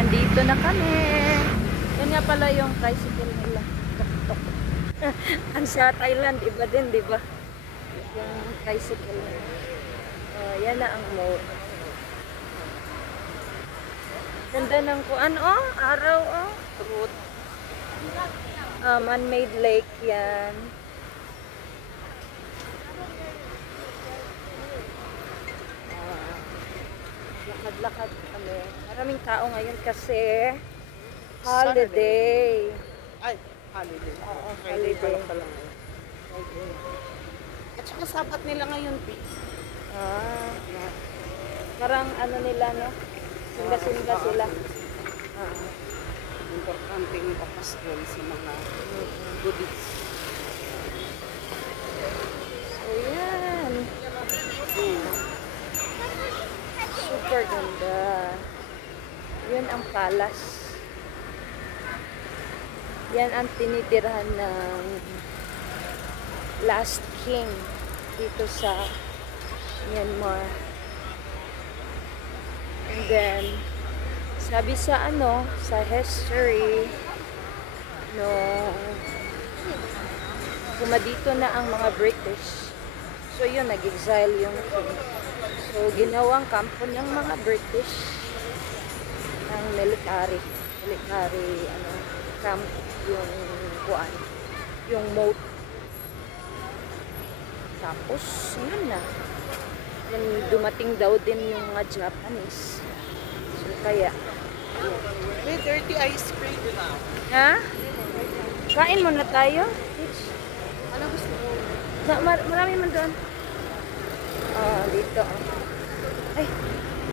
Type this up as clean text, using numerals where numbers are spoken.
Nandito na kami. Yan nga pala yung tricycle nila. Tok-tok. Ang sa Thailand, iba din, di ba? Yung tricycle nila. Yan na ang mode. Ganda ng kuan, oh. Araw, oh. Fruit. Man-made lake yan. Lakad-lakad kami. Maraming tao ngayon kasi holiday. Ay, holiday. Oo, Friday holiday. pa lang. At saka sabat nila ngayon, P. Parang ano nila, no? Simba-simba sila. Importanteng okasyon sa mga Buddhists. So, yan. Super ganda. Yun ang palace. Yan ang tinitirhan ng last king dito sa Myanmar. And then, sabi sa ano, sa history, no, dito na ang mga British. So yun, nag-exile yung king. So, ginawang kampo ng mga British ng military, ano, camp, yung kuan, yung moat. Tapos, yun na. Yan, dumating daw din yung mga Japanese. So, kaya, May dirty ice cream na. ha? Kain muna tayo. Ano gusto mo? Marami man doon. Dito. Ay,